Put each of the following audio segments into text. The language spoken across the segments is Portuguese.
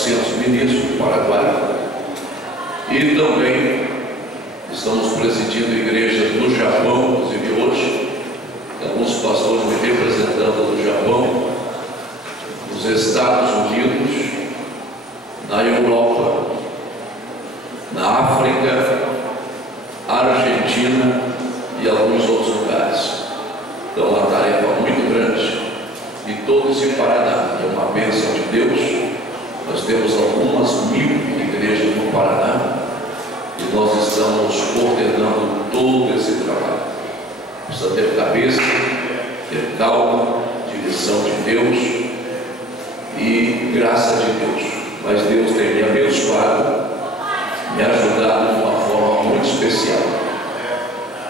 400 ministros do Paraguai. E também estamos presidindo igrejas no Japão, inclusive hoje, alguns pastores me representando do Japão, nos Estados Unidos, na Europa, na África, Argentina e alguns outros lugares. Então, uma tarefa muito grande. E todo esse Paraná é uma bênção de Deus. Nós temos algumas 1000 igrejas no Paraná e nós estamos coordenando todo esse trabalho. Precisa ter cabeça, ter calma, direção de Deus e graça de Deus. Mas Deus tem me abençoado, me ajudado de uma forma muito especial.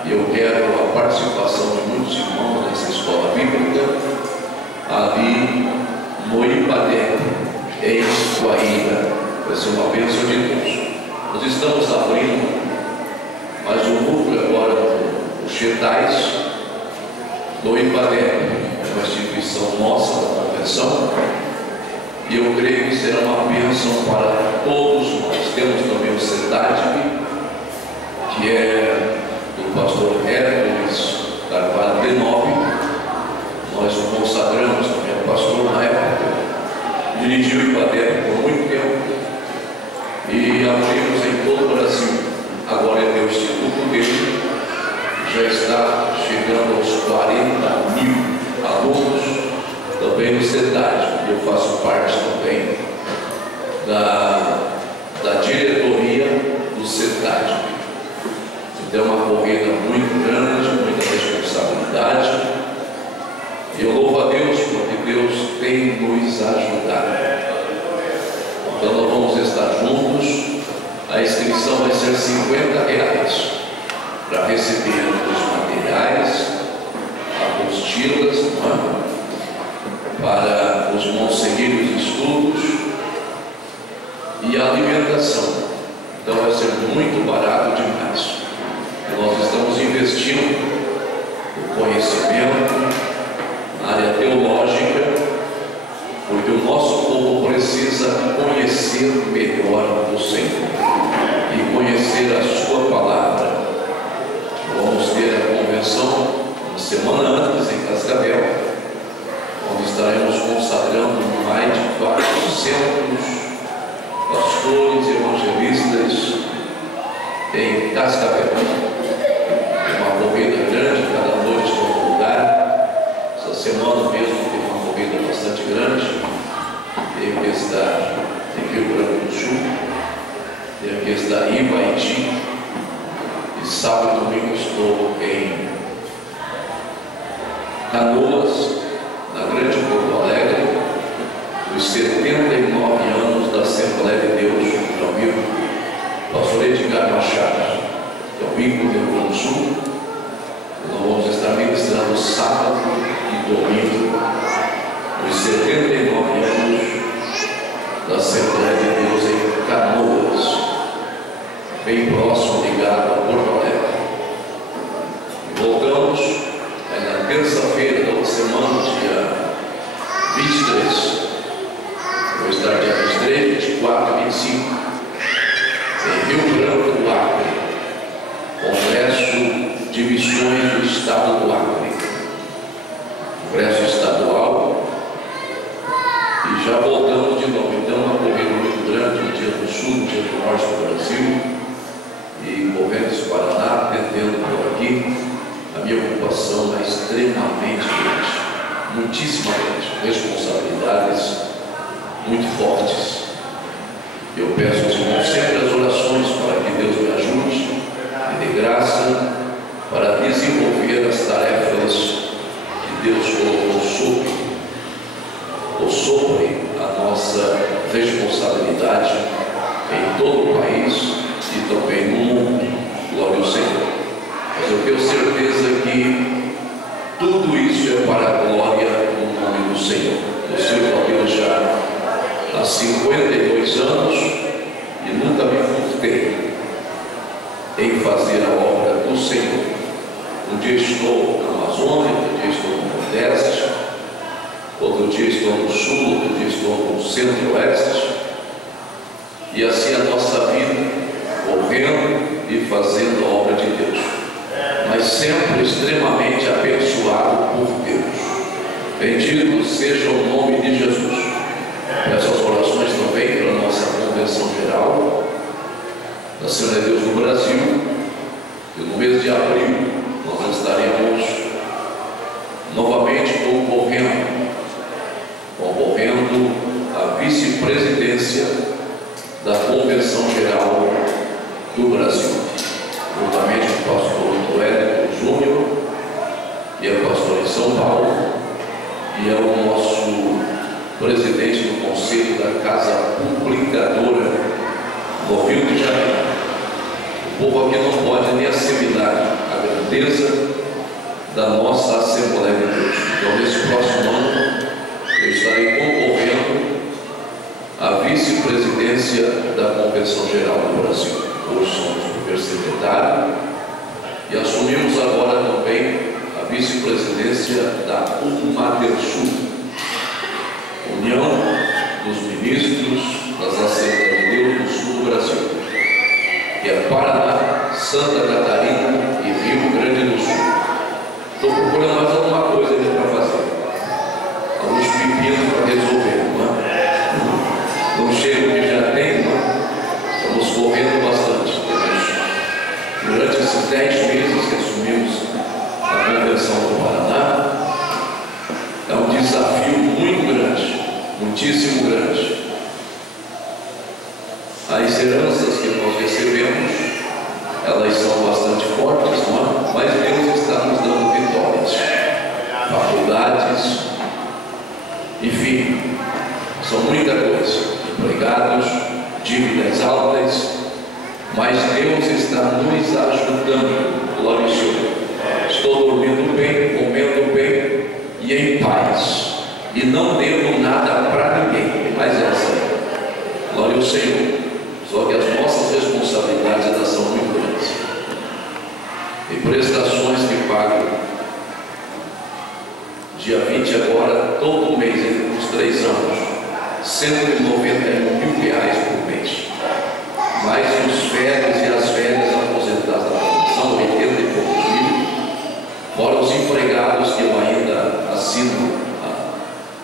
E eu quero a participação de muitos irmãos nessa escola bíblica, ali no Ipadé, em Guaíra. Vai ser uma bênção de Deus. Nós estamos abrindo mais um núcleo agora no Chetais, no Ipadé, uma instituição nossa da convenção. E eu creio que será uma bênção para todos nós. Temos também o CETADB, que é do pastor Hércules Carvalho de Nove. Nós o consagramos também ao pastor na época. Dirigiu o Ipadé por muito tempo. E abrimos em todo o Brasil. Agora é o instituto dele. Já está chegando aos 40.000 alunos. Também no CETAD, eu faço parte também da diretoria do CETAD. Então é uma corrida muito grande, muita responsabilidade. E eu louvo a Deus porque Deus tem nos ajudado. Então nós vamos estar juntos. A inscrição vai ser R$50 para receber os materiais, apostilas, para os irmãos seguirem os estudos e a alimentação. Então vai ser muito barato demais. Nós estamos investindo no conhecimento, na área teológica, porque o nosso povo precisa conhecer melhor o Senhor e conhecer a sua palavra. Vamos ter a convenção uma semana antes em Cascavel, onde estaremos consagrando mais de 400 pastores e evangelistas em Cascavel. Uma corrida grande, cada noite em um lugar. Essa semana mesmo teve uma corrida bastante grande. Teve que estar em Rio Grande do Sul, teve que estar em Ibaiti, e sábado e domingo estou em Canoas, na Grande Porto Alegre, os 79 anos da Assembleia de Deus, meu amigo pastor Edgar Machado, que é o Rio Grande do Sul. Nós vamos estar ministrando sábado e domingo, os 79 anos da Assembleia de Deus em Canoas, bem próximo, ligado a Porto Alegre. E voltamos na terça-feira da outra semana, dia 23. Vou estar dia 23, 24 e 25 em Rio Branco do Acre, Congresso de Missões do Estado do Acre, Congresso Estadual. E já voltamos de novo. Então, uma corrida muito grande, um dia do Sul, um dia do Norte do Brasil, e Correntes do Paraná, atendendo por aqui. A minha ocupação é extremamente grande, muitíssima grande, responsabilidades muito fortes. Eu peço aos irmãos sempre as orações para que Deus me ajude e dê graça para desenvolver as tarefas que Deus colocou sobre a nossa responsabilidade em todo o país e também no mundo. Glória ao Senhor. Mas eu tenho certeza que tudo isso é para a glória do nome do Senhor. Eu sirvo a Deus já há 52 anos e nunca me furtei em fazer a obra do Senhor. Um dia estou na Amazônia, outro dia estou no Nordeste, outro dia estou no Sul, outro dia estou no Centro-Oeste, e assim a nossa vida, correndo e fazendo a obra de Deus, mas sempre extremamente abençoado por Deus. Bendito seja o nome de Jesus. Essas orações também para a nossa convenção geral da Assembleia de Deus no Brasil, que no mês de abril nós estaremos novamente concorrendo à vice-presidência da Convenção Geral do Brasil, juntamente com o pastor Wellington Júnior, que é pastor em São Paulo, e é o nosso presidente do Conselho da Casa Publicadora no Rio de Janeiro. O povo aqui não pode nem assimilar a grandeza da nossa Assembleia de Deus. Então, nesse próximo ano, eu estarei concorrendo à vice-presidência da Convenção Geral do Brasil. Hoje somos o primeiro secretário e assumimos agora também a vice-presidência da UMADERSUL, União dos Ministros das Assembleias de Deus do Sul do Brasil, que é Paraná, Santa Catarina e Rio Grande do Sul. Estou procurando mais alguma coisa ali para fazer, alguns pepinos para resolver, não é? Não chega o que já tem, não é? Estamos correndo bastante. Durante esses 10 meses que assumimos a Convenção do Paraná, é um desafio muito grande, muitíssimo grande. As heranças que nós recebemos, elas são bastante fortes, não é? Mas Deus está nos dando vitórias, faculdades, enfim, são muita coisa, empregados, dívidas altas, mas Deus está nos ajudando. Glória ao Senhor. Estou dormindo bem, comendo bem e em paz, e não devo nada para ninguém, mas essa, glória ao Senhor. Só que as nossas responsabilidades elas são muito grandes. Tem prestações que pagam dia 20 agora, todo mês, entre os 3 anos, R$191 mil por mês. Mais os férias e as férias aposentadas da Convenção, 80 e poucos mil, fora os empregados que eu ainda assino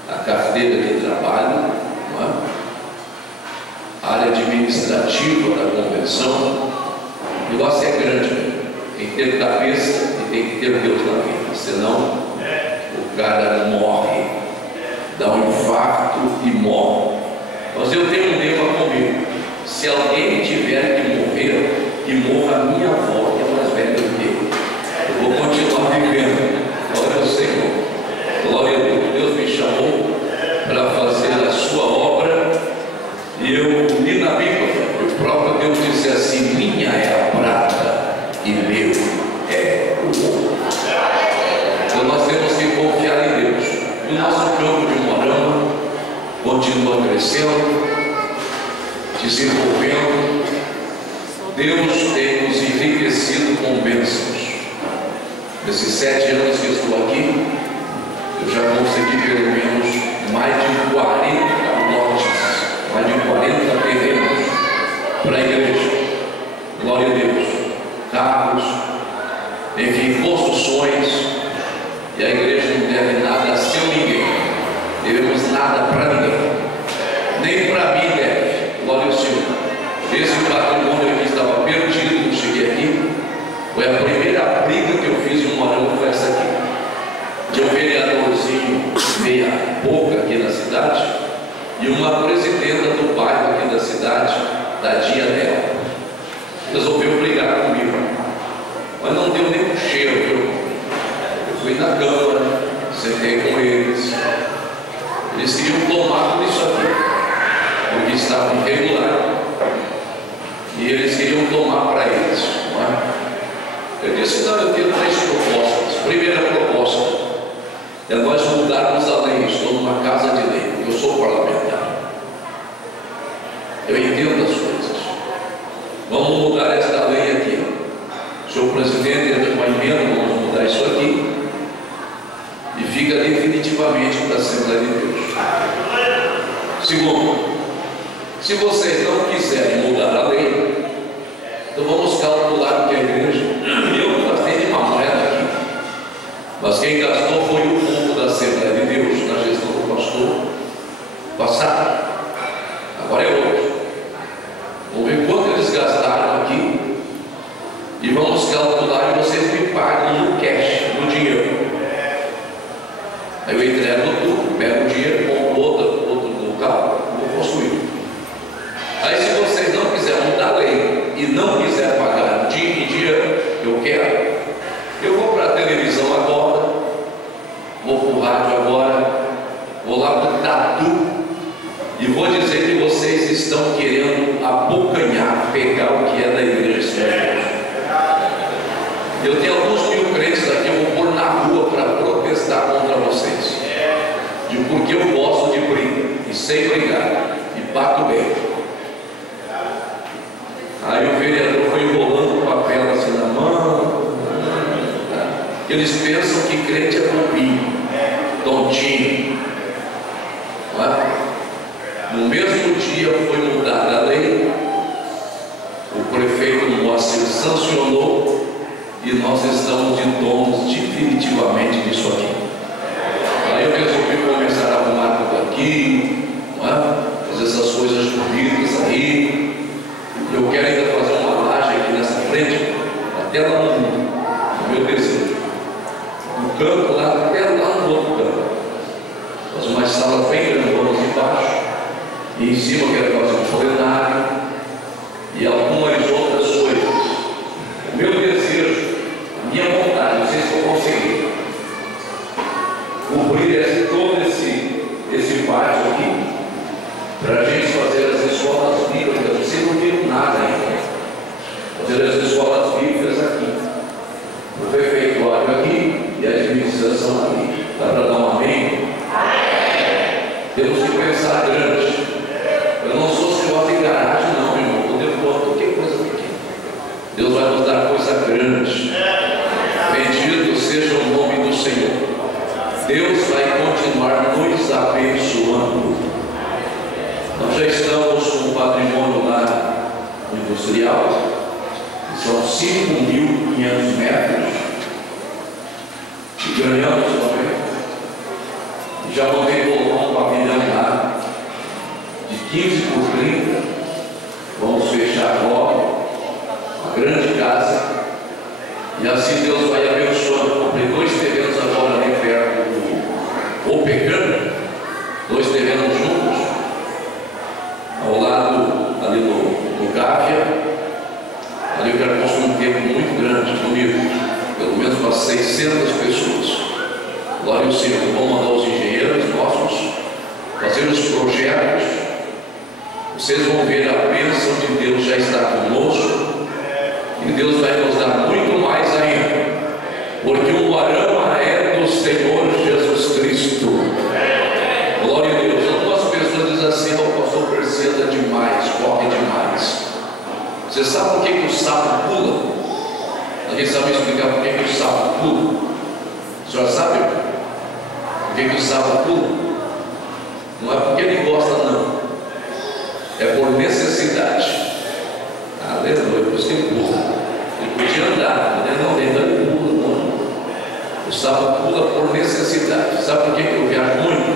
a carteira de trabalho, não é? A área administrativa da convenção. O negócio é grande, né? Tem que ter cabeça e tem que ter Deus na vida, senão o cara morre, dá um infarto e morre. Mas eu tenho um lema comigo: se alguém tiver que morrer, que morra a minha avó, que é mais velha do que eu vou continuar vivendo. Glória ao Senhor, glória a Deus. Deus me chamou para fazer a sua obra, e eu li na Bíblia, o próprio Deus disse assim: minha é a prata e meu é o ouro. Então nós temos que confiar em Deus. O nosso campo de Moarama continua crescendo, desenvolvendo. Deus tem nos enriquecido com bênçãos. Nesses 7 anos que estou aqui, eu já consegui pelo menos mais de 40 lotes, mais de 40 terrenos para a igreja. Glória a Deus. Carros, enfim, construções. E a igreja não deve nada a seu ninguém. Devemos nada para ninguém. Nem para mim deve. Glória ao Senhor. Esse patrimônio aqui estava perdido quando cheguei aqui. Foi a primeira briga que eu fiz em Moarama, foi essa aqui. Tinha um vereadorzinho meia boca aqui na cidade e uma presidenta do bairro aqui da cidade, tadinha dela, resolveu brigar comigo, mas não deu nem um cheiro. Eu fui na Câmara, sentei com eles. Eles queriam tomar tudo isso aqui, porque estava irregular, e eles queriam tomar para eles, não é? Eu disse: não, eu tenho 3 propostas. Primeira proposta é nós mudarmos a lei. Estou numa casa de lei, eu sou parlamentar, eu entendo as coisas. Vamos mudar esta lei aqui. O senhor presidente entra com a emenda, vamos mudar isso aqui e fica definitivamente para a Assembleia de Deus. Segundo, Se vocês não quiserem mudar a lei, então vamos calcular o que é a igreja. Eu não gastei de uma moeda aqui, mas quem gastou foi o povo da Assembleia de Deus, na gestão do pastor passado. Agora é outro. Vamos ver quanto eles gastaram aqui e vamos calcular e vocês me pagam no cash, no dinheiro. Aí eu entrego tudo, pego o dinheiro, compro outro local, vou construir. Aí se vocês não quiserem mudar a lei e não quiserem pagar em dinheiro que eu quero, eu vou para a televisão agora, vou para o rádio agora, vou lá para o Tatu e vou dizer que vocês estão querendo abocanhar, pegar o que é da igreja. Eu tenho alguns mil crentes aqui, eu vou pôr na rua para protestar contra vocês, porque eu gosto de briga e sei brigar e bato bem. Aí o vereador foi enrolando o papel assim na mão. Eles pensam que crente é bobinho, tontinho, não é? No mesmo dia foi mudada a lei, o prefeito Moacir sancionou e nós estamos de donos definitivamente disso aqui. Aí eu resolvi começar a arrumar tudo aqui, não é? Fazer essas coisas bonitas aí. Eu quero ainda fazer uma laje aqui nessa frente, até lá no meu desejo. No canto lá, até lá no outro canto. Fazer umas salas bem grandonas embaixo. E em cima eu quero fazer um plenário e algumas outras coisas. O meu desejo, a minha vontade, não sei se eu conseguir cobrir todo esse pátio aqui, para a gente fazer as escolas bíblicas. Vocês não viram nada ainda. Fazer as escolas bíblicas aqui, o refeitório aqui e a administração aqui. Dá para dar um amém? Temos que pensar grande. Eu não sou senhor de garagem, não, meu irmão. Qualquer coisa pequena. Deus vai nos dar coisa grande. Bendito seja o nome do Senhor. Deus vai continuar nos abençoando. Nós já estamos com um patrimônio lá industrial, que são 5.500 metros, e ganhamos também. Já mandei colocar um pavilhão lá de 15 por 30. Vamos fechar agora uma grande casa, e assim Deus vai abençoando. Comprei 2 terrenos agora ali perto do Opecano, 2 terrenos juntos, ao lado ali no Gávea. Ali eu quero construir um templo muito grande, bonito, pelo menos para 600 pessoas. Glória ao Senhor. Vamos mandar os engenheiros nossos fazer os projetos. Vocês vão ver a bênção de Deus já está conosco, e Deus vai nos dar muito mais ainda, porque o Moarama é do Senhor Jesus Cristo. Glória a Deus. Algumas pessoas dizem assim: o pastor precisa demais, corre demais. Você sabe por que o sapo pula? Alguém sabe explicar por que o sapo pula? O senhor sabe por que o sapo pula? Não é porque ele gosta, não. É por necessidade. Aleluia. Por isso que ele pula. Ele podia andar, né? Não, ele pula, não. O sapo pula por necessidade. Sabe por que eu viajo muito?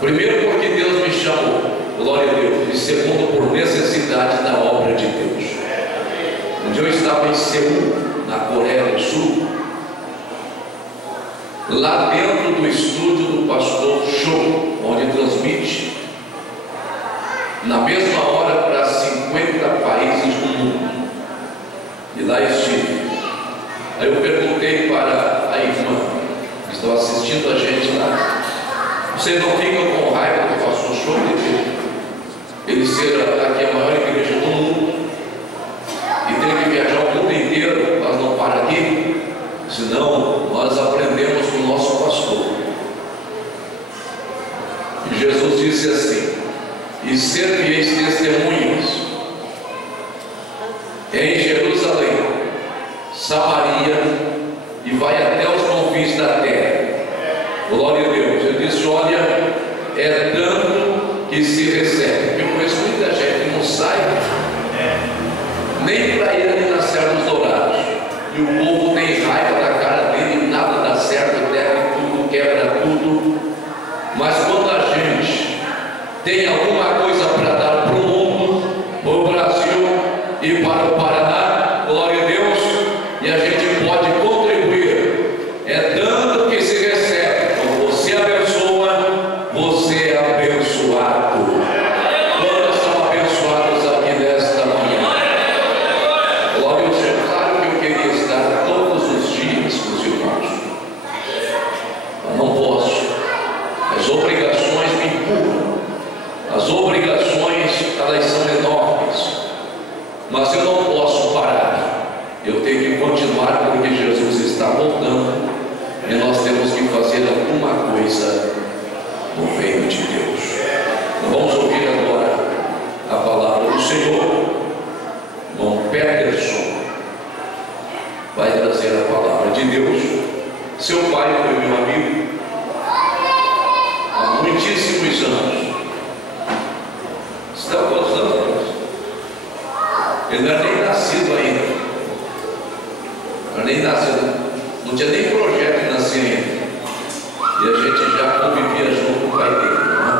Primeiro, porque Deus me chamou, glória a Deus. E segundo, por necessidade da obra de Deus. Um dia eu estava em Seul, na Coreia do Sul, lá dentro do estúdio do pastor Show, onde transmite na mesma hora para 50 países do mundo. E lá estive. Aí eu perguntei para a irmã que estava assistindo a gente lá: vocês não ficam com raiva do pastor Show ele ser aqui a maior igreja do mundo e ter que viajar o mundo inteiro, mas não para aqui? Senão nós aprendemos com o nosso pastor. E Jesus disse assim: e ser-me-eis testemunhas em Jerusalém, Samaria e vai até os confins da terra. Glória a Deus. Ele disse: olha, é tanto e se recebe. Eu conheço muita gente que não sai nem para ir ali na Serra dos Dourados, e o povo tem raiva da cara dele, nada dá certo, deve tudo, quebra tudo. Mas quando a gente tem alguma coisa para dar para o mundo, para o Brasil e para o Paraná, glória a Deus, e a gente pode contribuir, é dando que se recebe. Quando você abençoa, você é abençoado. Quantos são abençoados aqui nesta manhã? Glória ao Senhor. Claro que eu queria estar todos os dias com os irmãos, mas não posso. As obrigações me empurram. As obrigações, elas são enormes, mas eu não posso parar. Eu tenho que continuar, porque Jesus está voltando e nós temos que fazer alguma coisa no reino de Deus. Vamos ouvir agora a palavra do Senhor. Irmão Peterson vai trazer a palavra de Deus. Seu pai foi meu amigo há muitíssimos anos. Está gostando? Ele não era nem nascido ainda. Não era nem nascido. Não tinha nem projeto de nascer ainda. E a gente já convivia junto com o pai dele, não é?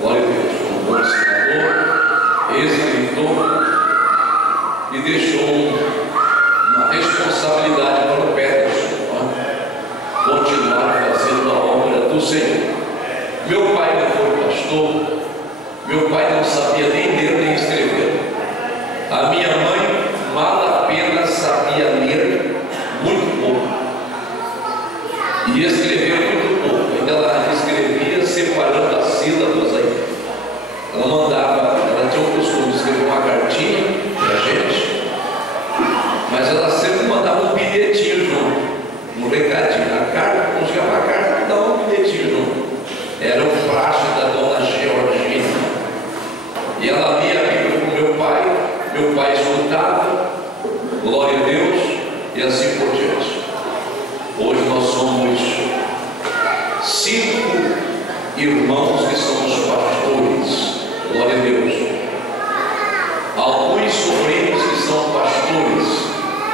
Glória a Deus. Foi um bom senador, ex-eleitor, e deixou uma responsabilidade para o Peterson, não é? Continuar fazendo a obra do Senhor. Meu pai não foi pastor. Meu pai não sabia nem ler nem escrever. A minha mãe mal apenas sabia ler muito pouco e escrever muito pouco. Ainda ela escrevia separando as sílabas aí. Ela mandava, ela tinha o costume de escrever uma cartinha para a gente, mas ela sempre mandava um bilhetinho junto, um recadinho. A carta, quando chegava a carta, dava um bilhetinho junto. Era o praxe da dona Georgina. E ela lia a Bíblia com meu pai escutava, glória a Deus, e assim por diante. Hoje nós somos 5 irmãos que somos pastores, glória a Deus. Alguns sobrinhos que são pastores,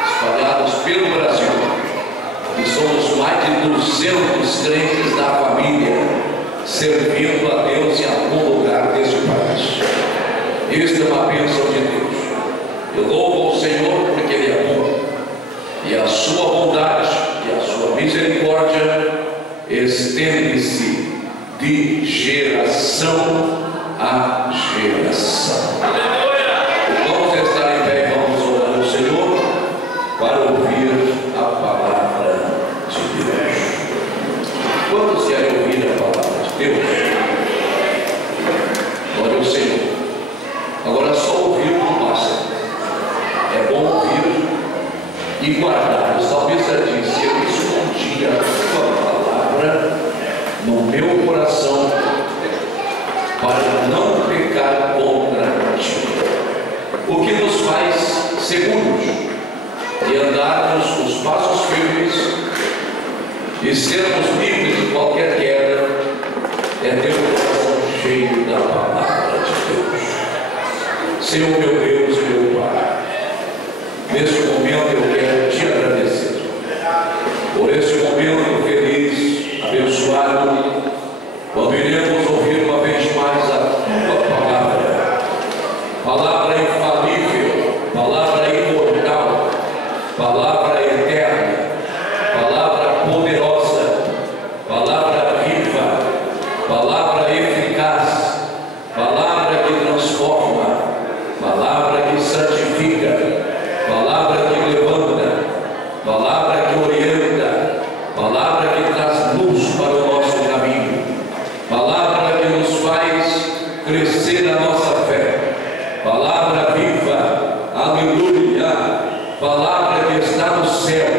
espalhados pelo Brasil, e somos mais de 200 crentes da família, servindo a Deus em algum lugar desse país. Isso é uma bênção de Deus. Eu louvo ao Senhor porque Ele é bom, e a sua bondade e a sua misericórdia estende-se de geração a geração. Vamos estar em pé e vamos orar ao Senhor para ouvir a palavra de Deus. Quantos querem ouvir a palavra de Deus? Glória ao Senhor. Agora só ouvir não basta. É bom ouvir e guardar. O salmista disse: eu escondi a tua palavra no meu coração para não pecar contra ti. O que nos faz seguros e andarmos os passos firmes e sermos livres de qualquer queda é ter o coração cheio da palavra de Deus. Senhor meu Deus e meu Pai, neste momento eu quero te agradecer por esse momento feliz, abençoado, quando iremos ouvir uma vez mais a tua palavra, palavra infalível, palavra imortal, palavra eterna, palavra poderosa, palavra viva, palavra eficaz, palavra que transforma, palavra que santifica, palavra que levanta, palavra que orienta, palavra que traz luz para o nosso caminho, palavra que nos faz crescer a nossa fé, palavra viva, aleluia, palavra que está no céu,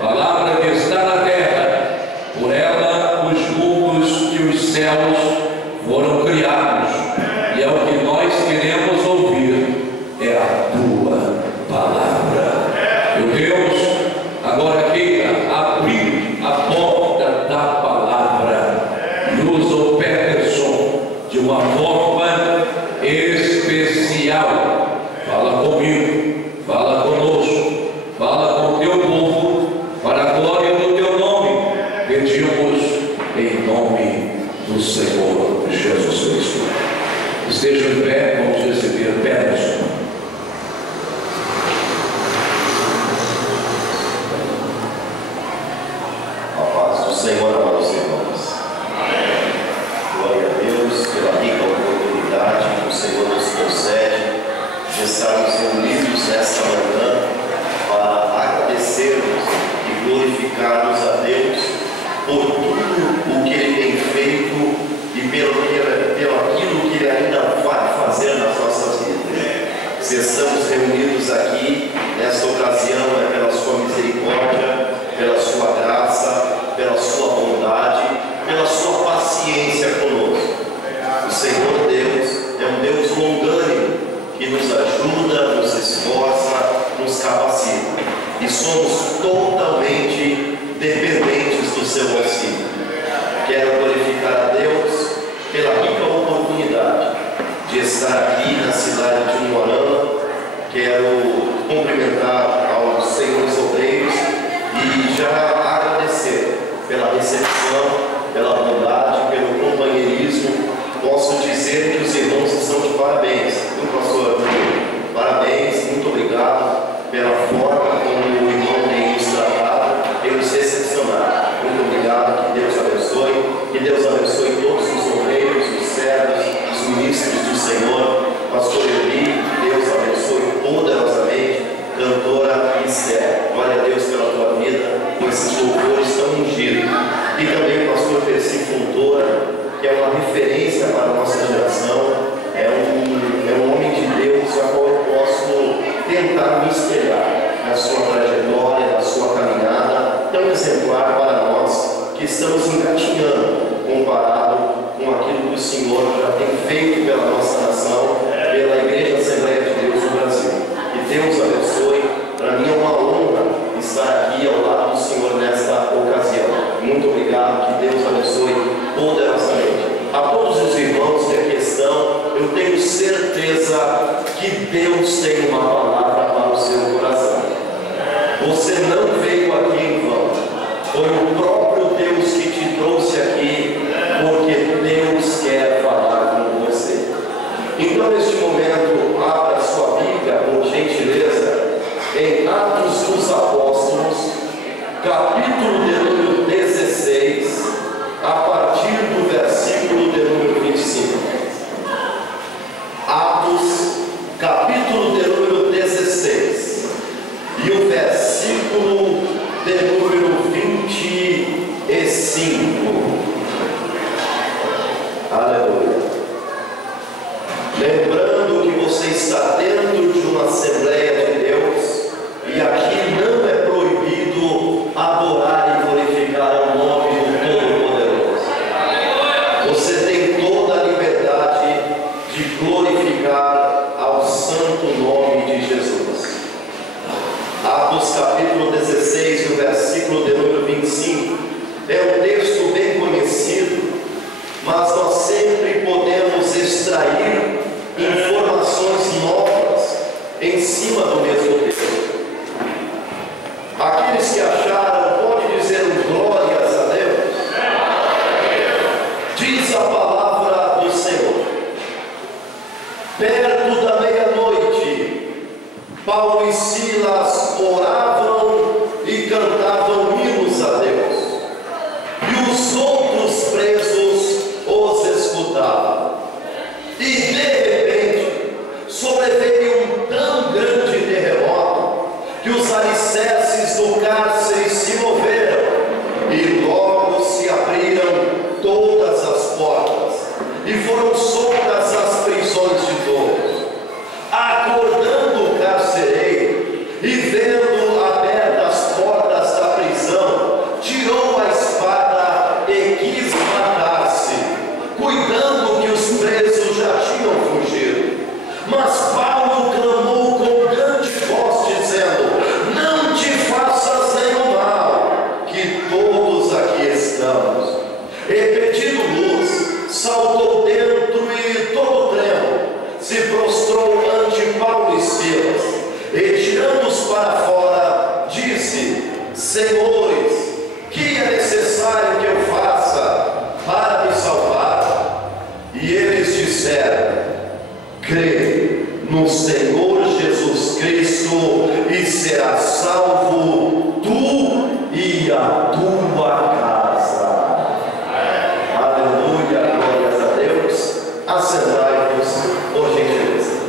palavra que está na terra. Por ela os mundos e os céus foram criados, e é o que nós queremos ouvir, é a tua palavra. Meu Deus, agora queira abrir a porta da palavra e usa o Peterson de uma forma especial. Fala comigo, fala conosco, fala com o teu povo, para a glória do teu nome. Pedimos em nome do Senhor Jesus Cristo. Estejam em pé, vamos receber pedras. Senhor, amados irmãos, glória a Deus pela rica oportunidade que o Senhor nos concede de estarmos reunidos nesta manhã para agradecermos e glorificarmos a Deus por tudo o que Ele tem feito e pelo aquilo que Ele ainda vai fazer nas nossas vidas. Se estamos reunidos aqui nesta ocasião é pela Sua misericórdia, pela Sua graça, pela Sua bondade, pela Sua paciência conosco. O Senhor Deus é um Deus longânimo que nos ajuda, nos esforça, nos capacita. E somos totalmente dependentes do Seu auxílio. Quero glorificar a Deus pela rica oportunidade de estar aqui na cidade de Umuarama. Quero cumprimentar aos senhores obreiros e já agradecer pela recepção, pela bondade, pelo companheirismo. Posso dizer que os irmãos estão de parabéns, viu, pastor? Parabéns, muito obrigado pela forma como o irmão tem nos tratado, tem nos recepcionado. Muito obrigado, que Deus abençoe, que Deus abençoe todos os obreiros, os servos, os ministros do Senhor. Pastor Eli, Deus abençoe poderosamente. Cantora Esther, glória a Deus pela tua vida, com esses louvores tão ungidos. E também o pastor Percy Fontoura, que é uma referência para a nossa geração, é um homem de Deus a qual eu posso tentar me espelhar na sua trajetória, na sua caminhada, tão exemplar para nós que estamos engatinhando comparado com aquilo que o Senhor já tem feito pela nossa nação, pela Igreja Assembleia de Deus no Brasil. Que Deus abençoe. Para mim é uma honra estar aqui ao lado do Senhor nesta ocasião. Muito obrigado, que Deus abençoe poderosamente. A todos os irmãos que aqui estão, eu tenho certeza que Deus tem uma palavra para o seu coração. Você não veio aqui em vão. Foi o próprio Deus que te trouxe aqui, porque Deus quer falar com você. Então, neste momento, abra sua Bíblia, por gentileza, em Atos dos Apóstolos, capítulo de número 16, a partir do versículo de número 25. Atos, capítulo de número 16, e o versículo de número 25. Aleluia. Lembrando que você está dentro de uma Assembleia de Deus, e aqui não é proibido adorar e glorificar o nome do Todo-Poderoso. Você tem toda a liberdade de glorificar ao santo nome de Jesus. Atos capítulo 16, o versículo de número 25, é um texto bem conhecido, mas nós sempre podemos extrair informações novas em cima do mesmo texto. Aqueles que acharam, pode dizer glórias a Deus. Diz a palavra do Senhor: perto da meia-noite, Paulo e Silas oravam e cantavam hinos a Deus, e os outros presos os escutavam. E de repente sobreveio um tão grande terremoto que os alicerces do cárcere se moveram, e logo se abriram todas as portas, e foram soltas as prisões de todos. Acordando o carcereiro e vendo abertas as portas da prisão, tirou a espada e quis matar-se, cuidando que os presos já tinham fugido. Mas Paulo clamou com grande voz, dizendo: não te faças nenhum mal, que todos aqui estamos. E pedindo luz, saltou dentro e Senhores, que é necessário que eu faça para me salvar? E eles disseram: crê no Senhor Jesus Cristo e serás salvo tu e a tua casa. Aleluia, glórias a Deus. Assentai-vos, por gentileza.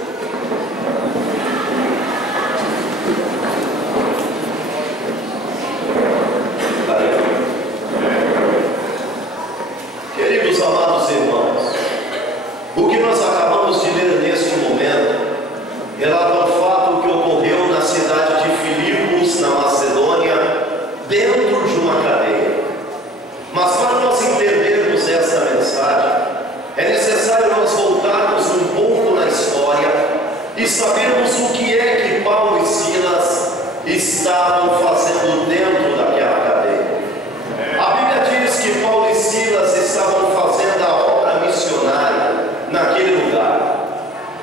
Queridos amados irmãos, o que nós acabamos de ler neste momento relata o fato que ocorreu na cidade de Filipos, na Macedônia, dentro de uma cadeia. Mas para nós entendermos essa mensagem, é necessário nós voltarmos um pouco na história e sabermos o que é que Paulo e Silas estavam fazendo dentro daquela cadeia. A Bíblia diz que Paulo e Silas estavam fazendo a obra missionária naquele lugar.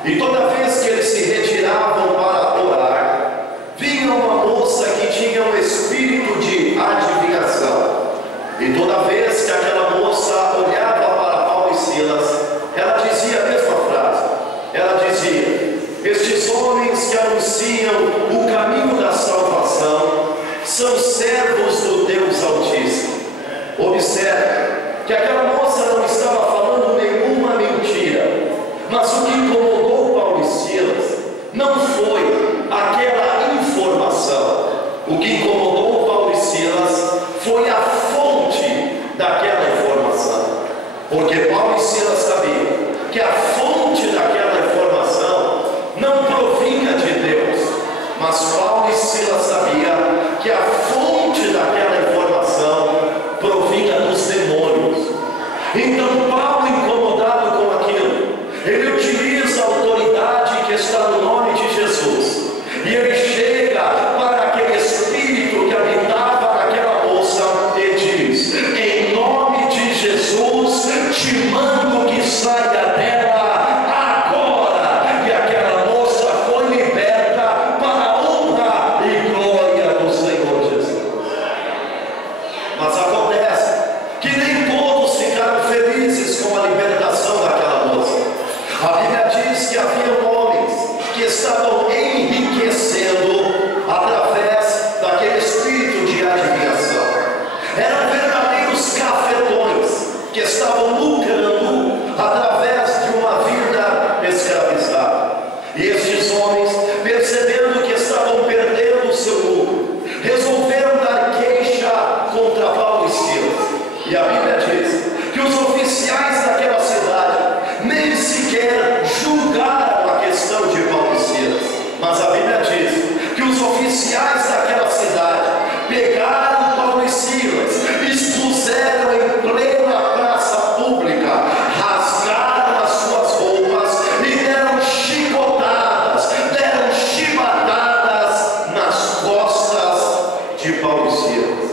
E toda vez que eles se retiravam para orar, vinha uma moça que tinha um espírito de adivinhação. E toda vez que aquela moça olhava para Paulo e Silas, ela dizia a mesma frase. Ela dizia: estes homens que anunciam o caminho da salvação são servos do Deus Altíssimo. Observe que aquela moça não estava falando nenhuma mentira, mas o que incomodou Paulo e Silas não foi aquela informação. O que incomodou Paulo e Silas foi a fonte daquela informação. Porque Paulo e Silas sabiam que a fonte daquela informação não provinha de Deus, mas Paulo e Silas sabiam que a fonte daquela informação provinha dos demônios. Então Paulo, incomodado com aquilo, ele utiliza a autoridade que está no nome de Jesus, e ele chega para aquele espírito que habitava naquela moça e diz: em nome de Jesus te mando que saia dela agora. E aquela moça foi liberta para a honra e glória do Senhor Jesus. Mas acontece que nem todos ficaram felizes com a libertação daquela moça. A Bíblia diz que havia homens que estavam enriquecendo através daquele espírito de adivinhação. Eram verdadeiros cafetões que estavam lucrando através de uma vida escravizada. E estes homens, percebendo que estavam perdendo o seu lucro, resolveram dar queixa contra Paulo e Silas. E a Bíblia diz que os oficiais daquela cidade nem sequer julgaram a questão de Paulo e Silas, mas a Bíblia diz que os oficiais daquela cidade pegaram Paulo e Silas, expuseram em plena praça pública, rasgaram as suas roupas e deram chicotadas, deram chibatadas nas costas de Paulo e Silas.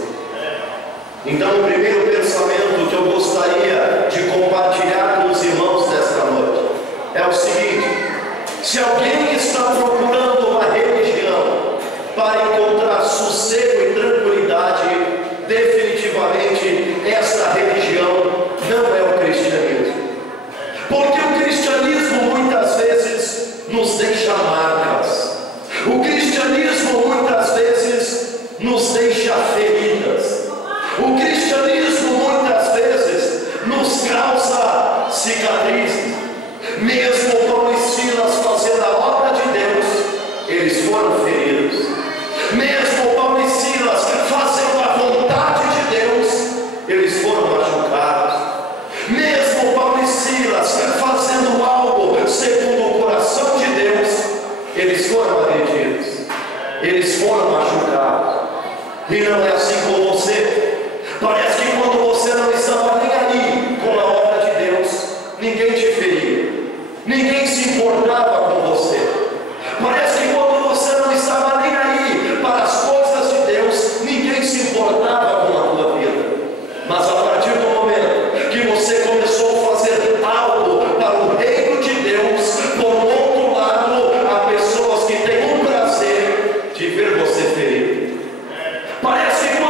Então, o primeiro pensamento que eu gostaria de compartilhar com os irmãos desta noite é o seguinte: se alguém está procurando uma religião para encontrar sossego e tranquilidade, definitivamente esta religião não é o cristianismo. Porque o cristianismo muitas vezes nos deixa marcas. O cristianismo muitas vezes nos deixa feridas. O cristianismo muitas vezes nos causa cicatrizes. Mesmo Paulo e Silas fazendo a obra de Deus, eles foram feridos. Mesmo Paulo e Silas fazendo a vontade de Deus, eles foram machucados. Mesmo Paulo e Silas fazendo algo segundo o coração de Deus, eles foram agredidos, eles foram machucados. E não é assim com você. Parece que quando você não estava nem ali com a obra de Deus, ninguém te feria, ninguém se importava com você. Parece que quando você não estava nem aí para as coisas de Deus, ninguém se importava com a tua vida. Mas a partir do momento que você começou a fazer algo para o reino de Deus, por outro lado, há pessoas que têm o prazer de ver você ferido. Parece que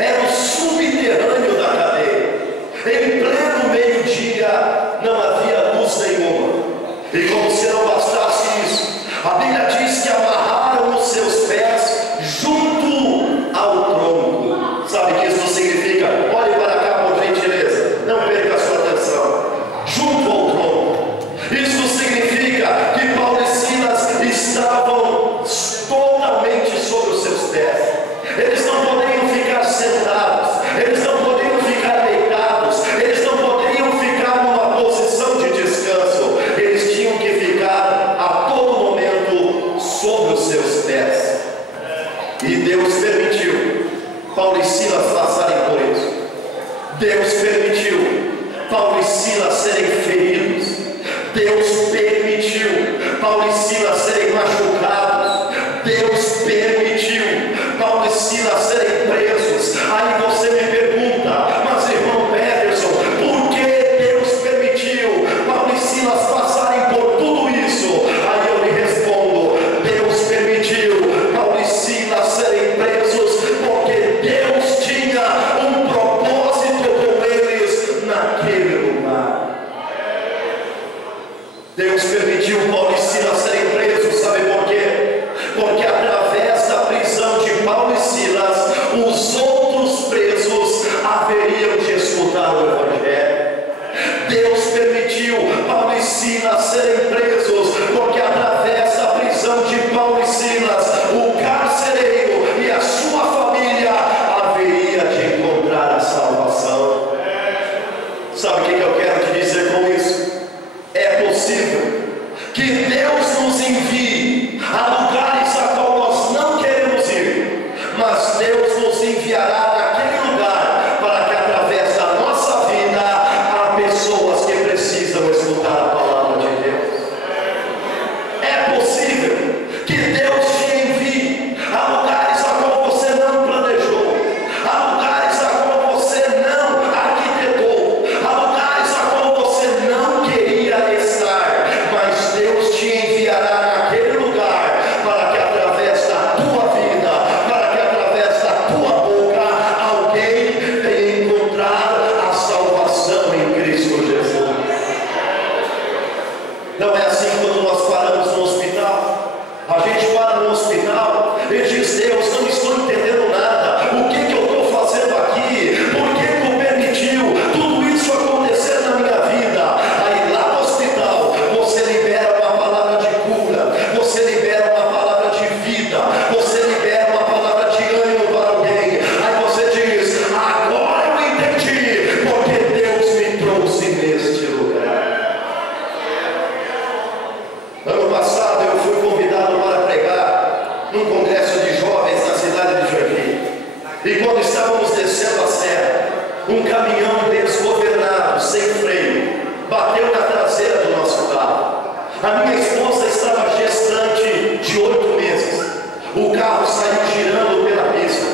era o subterrâneo da cadeia. Em pleno meio-dia não havia luz nenhuma. E como se não bastasse isso, a Bíblia diz que amarraram os seus pés junto ao tronco. Sabe o que isso significa? Olhe para cá, por gentileza, não perca a sua atenção. Junto ao tronco. Isso significa que Paulo e Silas estavam totalmente sobre os seus pés. Eles não poderiam ficar sentados, eles não poderiam ficar deitados, eles não poderiam ficar numa posição de descanso. Eles tinham que ficar a todo momento sobre os seus pés. E Deus permitiu Paulo e Silas passarem por isso. Deus permitiu Paulo e Silas serem feridos. Deus permitiu Paulo e Silas serem machucados. Deus permitiu Paulo e Silas serem presos. Aí você me pergunta, mas irmão Peterson, por que Deus permitiu Paulo e Silas passarem por tudo isso? Aí eu lhe respondo, Deus permitiu Paulo e Silas serem presos porque Deus tinha um propósito com eles naquele lugar. Deus permitiu Paulo e Silas serem presos, sabe por quê? Porque através da prisão de Paulo e Silas, os outros presos haveriam de escutar o Evangelho. Deus permitiu Paulo e Silas serem presos, porque através da prisão de Paulo e Silas, o carcereiro e a sua família haveria de encontrar a salvação. Sabe o que eu quero te dizer com isso? É possível que Deus nos envie a lugares a qual nós não queremos ir, mas Deus nos enviará naquele lugar para que através da nossa vida há pessoas que precisam escutar a palavra de Deus. É possível que Deus te envie a lugares a qual você não planejou, a lugares a qual você não arquitetou, a lugares a qual você não queria estar, mas Deus te enviará naquele lugar para que através da tua vida, para que através da tua boca, alguém venha encontrar a salvação em Cristo Jesus. Não é assim quando nós paramos no hospital. A gente para no hospital e diz, Deus, não estou entendendo nada. O que eu estou fazendo aqui? Por que tu permitiu tudo isso acontecer na minha vida? Aí lá no hospital, você libera uma palavra de cura, você libera uma palavra de vida, você libera uma palavra de ânimo para alguém. Aí você diz, agora eu entendi porque Deus me trouxe neste lugar. Ano passado eu fui convidado para pregar num congresso de jovens na cidade de Joinville. E quando estávamos descendo a serra, um caminhão desgovernado, sem freio, bateu na traseira do nosso carro. A minha esposa estava gestante de 8 meses. O carro saiu girando pela pista,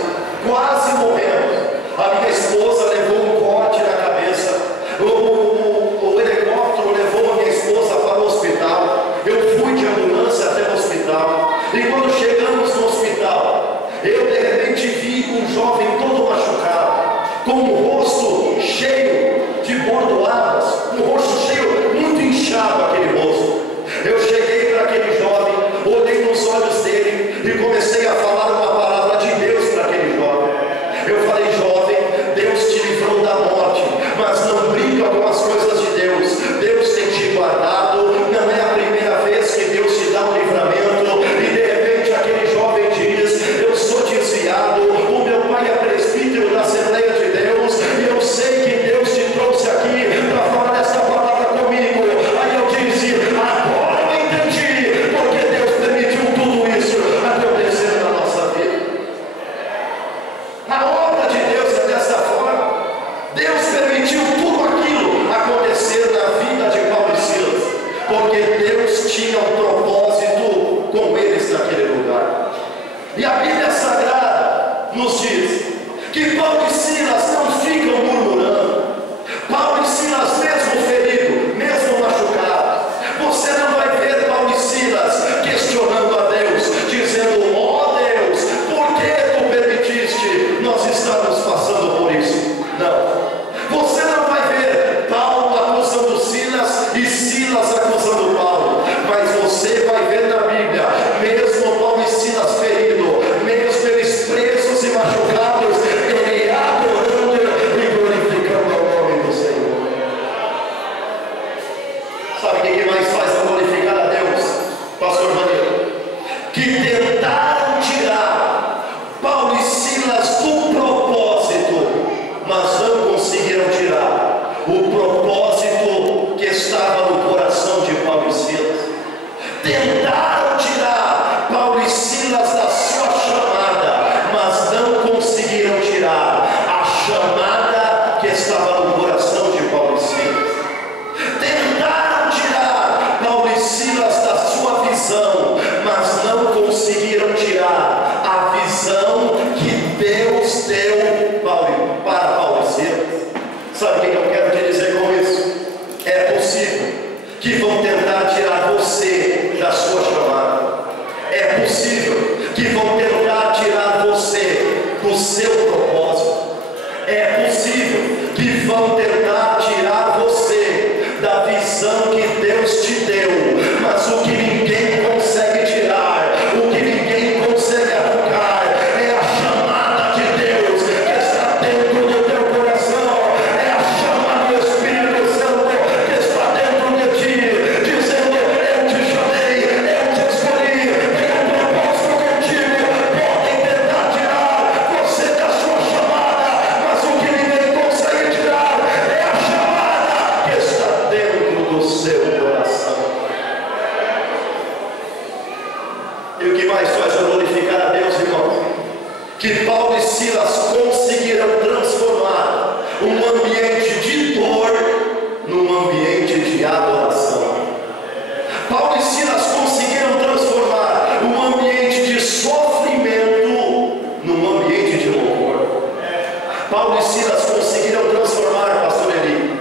quase morrendo. A minha esposa levou um corte na cabeça. O helicóptero levou a minha esposa para o hospital. Eu fui de ambulância até o hospital. E quando chegamos no hospital, eu de repente vi um jovem todo machucado, com o rosto cheio de bordoadas, um rosto cheio, muito inchado aquele rosto. Eu cheguei para aquele jovem, olhei nos olhos dele e comecei a falar uma palavra de Deus para aquele jovem. Eu falei, jovem, Deus te livrou da morte, mas não brinca com as coisas de Deus. Deus tem te guardado, não é a primeira vez que Deus te dá um livramento. E de repente aquele jovem diz, eu sou desviado, o meu pai é presbítero da Assembleia de Deus, e eu sei que Deus te trouxe aqui para falar essa palavra comigo. Aí eu disse, agora eu entendi porque Deus permitiu tudo isso acontecer na nossa vida. A obra de Deus é dessa forma. Deus permitiu tudo aquilo acontecer na vida de Paulo e Silas, porque Deus tinha um propósito com eles naquele lugar. E a Bíblia Sagrada nos diz que Paulo e Silas não ficam murmurando. Paulo e Silas, mesmo ferido, mesmo machucado, você não vai ver Paulo e Silas questionando a Deus, dizendo, ó Deus, por que tu permitiste nós estamos passando tentaram tirar Paulo e Silas do propósito, mas não conseguiram tirar o propósito que estava no coração de Paulo e Silas. Tentaram tirar Paulo e Silas da sua chamada, mas não conseguiram tirar a chamada que estava no coração de Paulo e Silas. Tentaram tirar Paulo e Silas da sua visão, mas não conseguiram tirar a visão que Deus deu para Paulo e Silas. Sabe o que eu quero te dizer com isso? É possível que vão tentar tirar você da sua chamada. É possível que vão tentar tirar você do seu propósito. É possível que vão tentar tirar você da visão que Deus te deu. Mas o que ninguém consegue tirar, o que ninguém consegue arrancar, é a chamada de Deus que está dentro do teu coração. É a chama do Espírito Santo que está dentro de ti, dizendo: eu te chamei, eu te escolhi, tenho um propósito contigo. Podem tentar tirar você da sua chamada, mas o que ninguém consegue tirar é a chamada que está dentro do seu coração. E o que mais faz glorificar a Deus, irmãos? Que Paulo e Silas conseguiram transformar um ambiente de dor num ambiente de adoração. Paulo e Silas conseguiram transformar um ambiente de sofrimento num ambiente de louvor. Paulo e Silas conseguiram transformar, pastor Eli,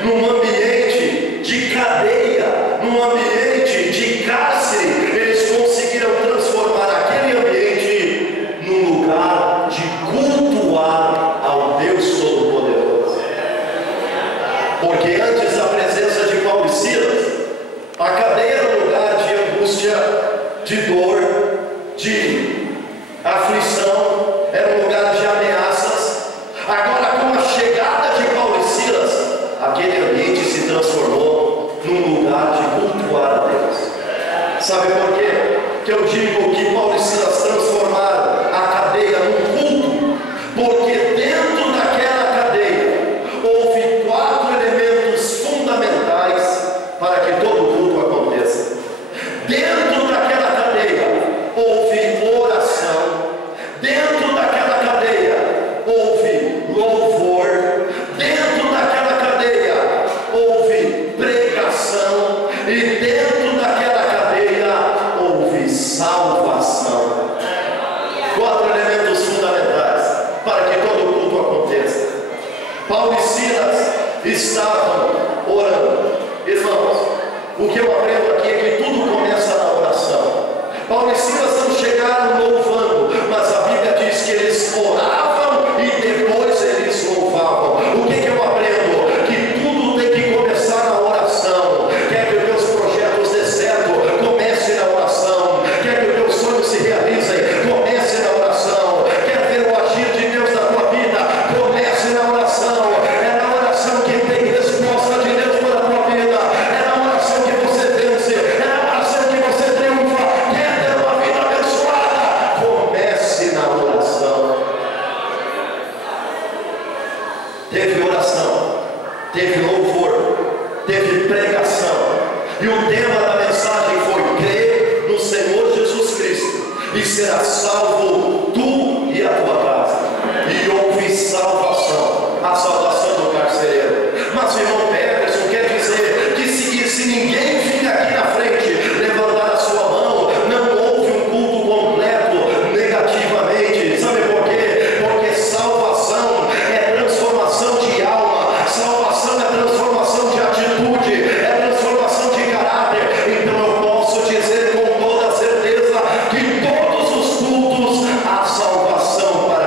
num ambiente de cadeia, num ambiente de cárcere. Eles conseguiram transformar aquele ambiente num lugar de cultuar ao Deus Todo-Poderoso. Porque antes da presença de Paulo e Silas, a cadeia era um lugar de angústia, de dor, de aflição, era um lugar de ameaças. Agora, com a chegada de Paulo e Silas, aquele ambiente se transformou num lugar de cultuar a Deus. Sabe por quê? Que eu digo que Paulo e Silas transformaram a cadeia num culto? Porque dentro daquela cadeia houve 4 elementos fundamentais para que todo culto aconteça. Dentro daquela cadeia houve oração. Dentro daquela cadeia houve louvor. Dentro daquela cadeia houve pregação. E dentro daquela cadeia houve salvação. 4 elementos fundamentais para que todo culto aconteça. Paulo e Silas estavam orando. Irmãos, o que eu aprendo aqui é que tudo começa na oração. Paulo e Silas não chegaram louvando, mas a Bíblia diz que eles oravam e depois eles louvavam. O que eu aprendo? Que tudo tem que começar na oração. Quer que os teus projetos dê certo, comece na oração. Quer que os teus sonhos se realizem, comece na oração. Quer ver o agir de Deus na tua vida, comece na oração. É na oração que tem resposta de Deus para a tua vida. É na oração que você vence. É na oração que você triunfa. Quer ter uma vida abençoada, comece na oração. Teve oração, teve louvor, teve pregação. E o tema da mensagem foi: crer no Senhor Jesus Cristo e será salvo tu e a tua casa. E houve salvação, a salvação do carcereiro. Mas, irmão Peterson, quer dizer que se ninguém fica aqui na frente levantar a sua mão, não houve um culto completo negativamente. Sabe por quê? Porque salvação é transformação de alma, salvação é transformação de atitude, é transformação de caráter. Então eu posso dizer com toda certeza que todos os cultos há salvação para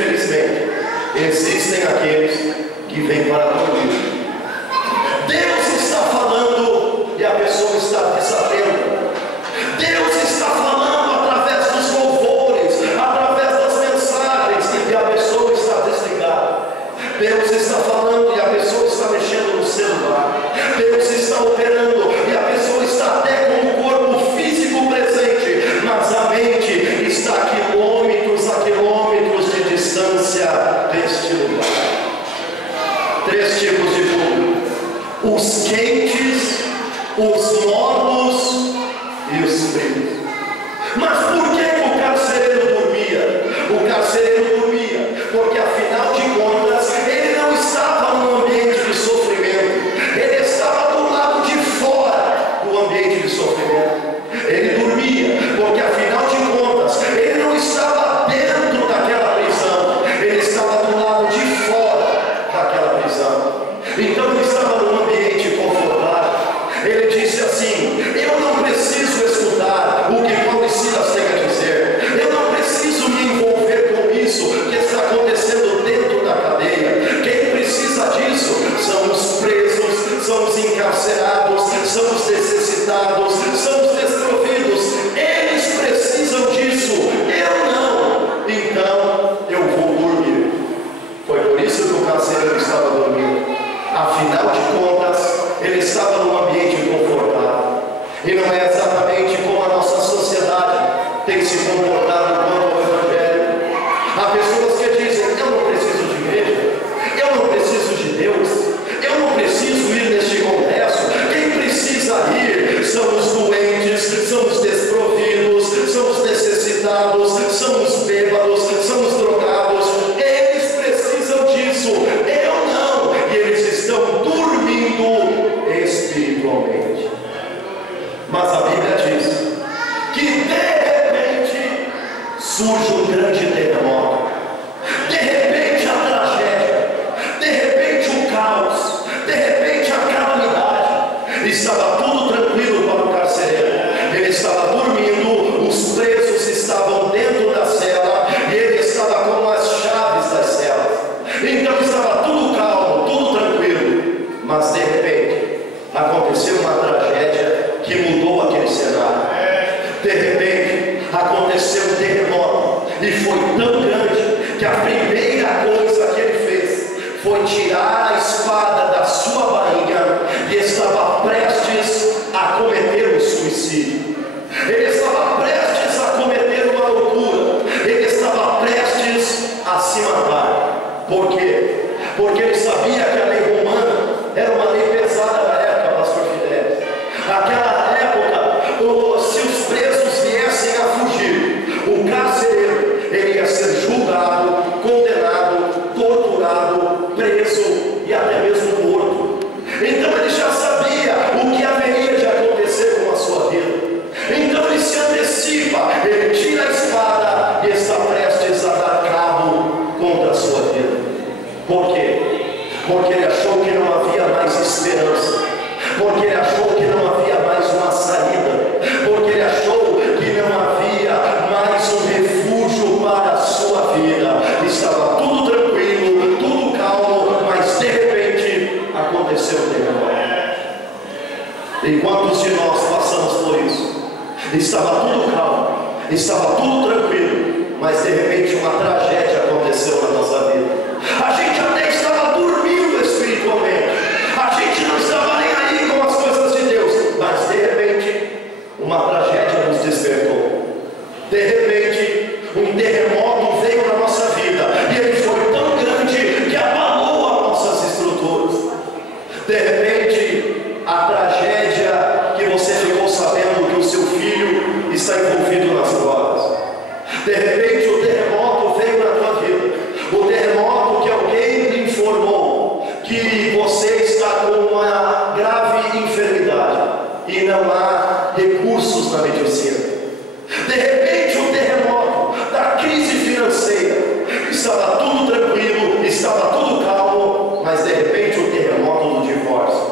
infelizmente, existem aqueles que vêm para dormir. Deus está falando e a pessoa está desatenta. Deus está falando através dos louvores, através das mensagens, e a pessoa está desligada. Deus está falando e a pessoa está mexendo no celular. Deus está operando e a pessoa está até com o corpo físico presente, mas a mente está a quilômetros de distância deste lugar. 3 tipos de público: os quentes, os mornos e os frios. Mas por que o carcereiro dormia? O carcereiro dormia porque, afinal de contas, ele não estava num ambiente de sofrimento, ele estava do lado de fora do ambiente de sofrimento. Ele dormia porque, afinal de contas, ele não estava dentro daquela prisão, ele estava do lado de fora daquela prisão. Então ele estava num ambiente confortável. Ele disse assim: eu não preciso escutar o que Paulo e Silas têm a dizer, eu não preciso me envolver com isso que está acontecendo dentro da cadeia. Quem precisa disso são os presos, são os encarcerados, são os necessitados, são os desprovidos. Eles precisam disso, eu não. Então eu vou dormir. Foi por isso que o carcereiro estava dormindo. Afinal de contas, ele estava num ambiente confortável. E não é exatamente como a nossa sociedade tem se comportado quanto ao Evangelho. Há pessoas que dizem: eu não preciso de igreja, eu não preciso de Deus, eu não preciso ir neste congresso. Quem precisa ir são os doentes, são os desprovidos, são os necessitados, são os bêbados, são os drogados. Eles precisam disso, eu não. E eles estão dormindo espiritualmente. Mas a Bíblia diz que de repente surge um grande terremoto, de repente a tragédia, de repente o caos, de repente a calamidade. Estava tudo tranquilo para o carcereiro, ele estava dormindo, os presos estavam dentro da cela e ele estava com as chaves das celas. Então estava tudo calmo, tudo tranquilo. Mas de repente aconteceu uma tragédia que mudou aquele cenário. De repente aconteceu um terremoto, e foi tão grande que a primeira coisa que ele fez foi tirar a espada da sua barriga e estava prestes a cometer um suicídio. Ele estava prestes a cometer uma loucura, ele estava prestes a se matar. Por quê? Porque ele sabia que a lei romana era uma lei pesada na época, pastor Fidel. Naquela época, se os presos viessem a fugir, o carcereiro, ele ia ser julgado, condenado, torturado, preso e até mesmo morto. Então ele já sabia o que haveria de acontecer com a sua vida. Então ele se antecipa, ele tira a espada e está prestes a dar cabo contra a sua vida. Por quê? Porque ele achou que não havia mais esperança, porque ele achou que não havia mais uma saída, porque ele achou que não havia mais um refúgio para a sua vida. Estava tudo tranquilo, tudo calmo, mas de repente aconteceu o terremoto. E quantos de nós passamos por isso? Estava tudo calmo, estava tudo tranquilo, mas de repente uma tragédia aconteceu na nossa vida. A gente até estava dormindo espiritualmente, a gente não estava nem aí com as coisas de Deus, mas de repente uma tragédia nos despertou. De repente um terremoto veio na nossa vida e ele foi tão grande que abalou as nossas estruturas. De repente a tragédia que você ficou sabendo que o seu filho está envolvido nas drogas. De repente o terremoto veio na tua vida, o terremoto que alguém lhe informou que você está com uma grave enfermidade e não há recursos na medicina. De repente o terremoto da crise financeira, estava tudo tranquilo, estava tudo calmo, mas de repente o terremoto do divórcio,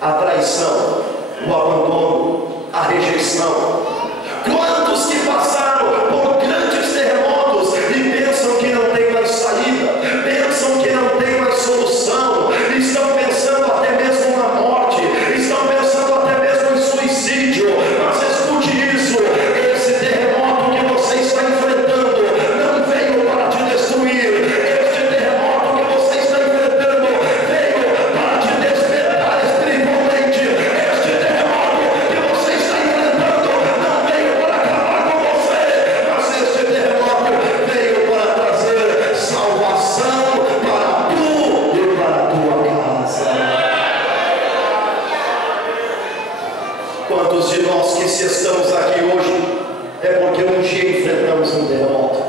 a traição, o abandono, a rejeição. Quantos que passaram por grandes terremotos e pensam que não tem mais saída? se estamos aqui hoje, é porque um dia enfrentamos um terremoto.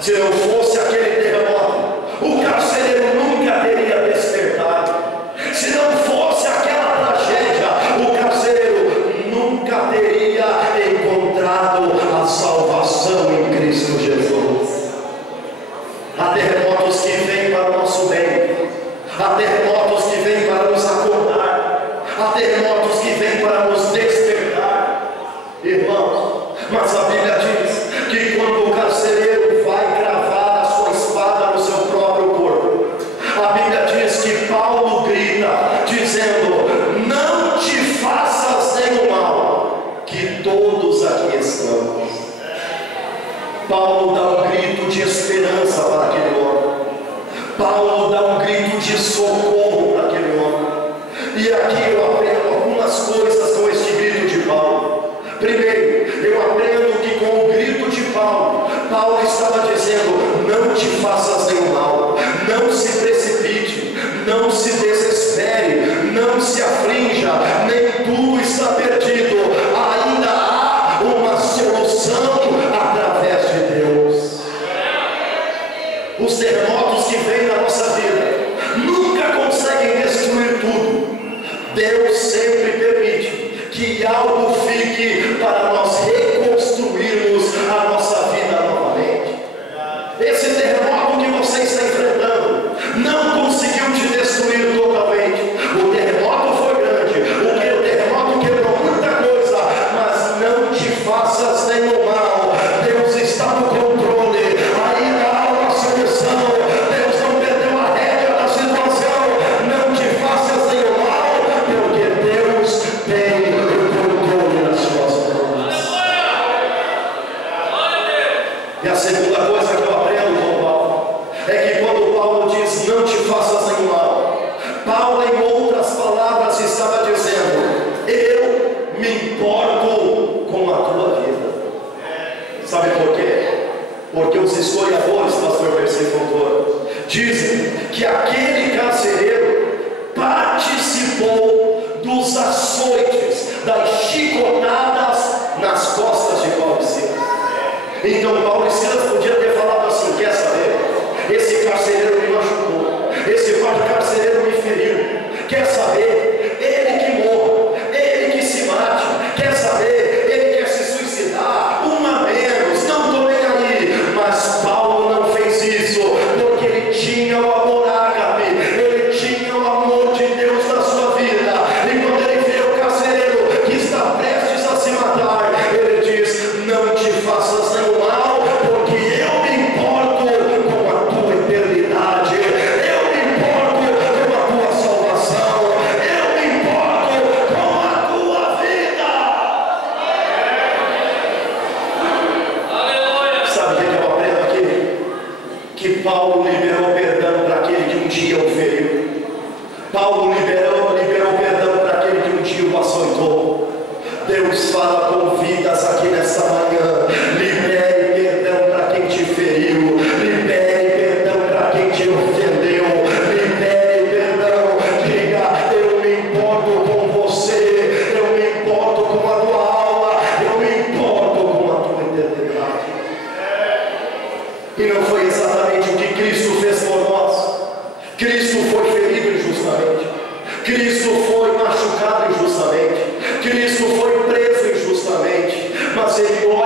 Se não fosse aquele terremoto, o carcereiro nunca teria despertado. Se não fosse aquela tragédia, o carcereiro nunca teria encontrado a salvação em Cristo Jesus. Há terremotos que vêm para o nosso bem, há terremotos que vêm para nos acordar, há terremotos que vêm para nos despertar, irmãos. Mas a Bíblia diz que quando o carcereiro vai cravar a sua espada no seu próprio corpo, a Bíblia diz que Paulo grita, dizendo: não te faças nenhum mal, que todos aqui estamos. Paulo dá um grito de esperança para aquele homem. Paulo dá um grito de socorro para aquele homem. E aqui eu aprendo algumas coisas com este grito de Paulo. Primeiro, eu aprendo que com o grito de Paulo, Paulo estava dizendo: não te faças nenhum mal, não se precipite, não se desespere, não se aflinja, nem tudo está perdido, ainda há uma solução através de Deus. Os terremotos que vêm na nossa vida nunca conseguem destruir tudo. Deus sempre permite que algo fique para nós reconstruirmos a nossa vida novamente. Esse terremoto que você está enfrentando não conseguiu te destruir totalmente. O terremoto foi grande, o terremoto quebrou muita coisa, mas não te faças nenhum mal. Deus está no controle, ainda há uma solução. Deus não perdeu a rédea da situação. Não te faças nenhum mal, porque Deus tem o controle nas suas mãos. E a segunda coisa que eu aprendo com Paulo é que quando Paulo diz: não te faças nenhum mal, Paulo, em outras palavras, estava dizendo: eu me importo com a tua vida. Sabe por quê? Porque os historiadores, pastor Percy Fontoura, dizem que aquele carcereiro participou dos açoites, das chicotadas nas costas de Paulo e Silas. Então Paulo e Silas podia ter falado assim: quer saber? Esse carcereiro me machucou, esse carcereiro me feriu, quer saber? Ele que morra, ele que se mate, quer saber? Ele quer se suicidar, uma menos, não estou nem aí. Mas Paulo não fez isso, porque ele tinha o amor ágape, ele tinha o amor de Deus na sua vida. E quando ele vê o carcereiro que está prestes a se matar, ele diz: não te faças nenhum mal, porque eu me importo com a tua eternidade, eu me importo com a tua salvação, eu me importo com a tua vida. Sabe o que eu aprendo aqui? Que Paulo liberou perdão para aquele que um dia o feriu. Paulo liberou perdão para aquele que um dia o açoitou. Deus fala com vidas aqui nessa manhã: libere perdão para quem te feriu, libere perdão para quem te ofendeu, libere perdão. Diga: eu me importo com você, eu me importo com a tua alma, eu me importo com a tua eternidade. E não foi exatamente o que Cristo fez por nós. Cristo foi ferido injustamente, Cristo foi machucado injustamente, Cristo foi preso injustamente, mas Ele olha